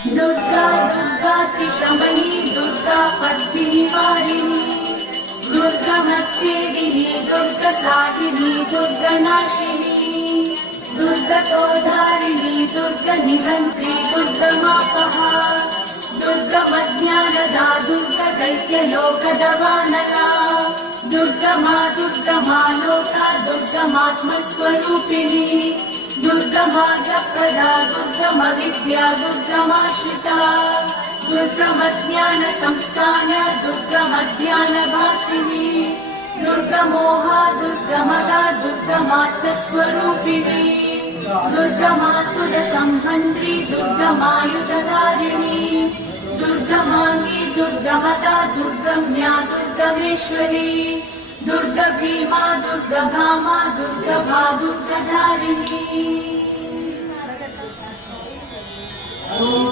दुर्गा दुर्गातिशमनी दुर्गा पद्मिनिवारिणी दुर्गमच्छेदिनी दुर्गसाहिनी दुर्गनाशिनी दुर्गतोधारिणी दुर्गनिहन्त्री दुर्गमापहा दुर्गमज्ञानदा दुर्गदैत्यलोकदवानला दुर्गमा दुर्गमा लोका दुर्गमात्मस्वरूपिणी दुर्गमार्गप्रदा दुर्गमविद्या दुर्गमाश्रिता दुर्गमज्ञानसंस्थान दुर्गमज्ञानभासिनी दुर्गमोहा दुर्गमदा दुर्गमार्थस्वरूपिणी दुर्गमासुरसंहन्त्री दुर्गमायुधधारिणी दुर्गमाङ्गी दुर्गमदा दुर्गम्या दुर्गमेश्वरी दुर्गभीमा दुर्गभामा दुर्गभा दुर्गधारिणी।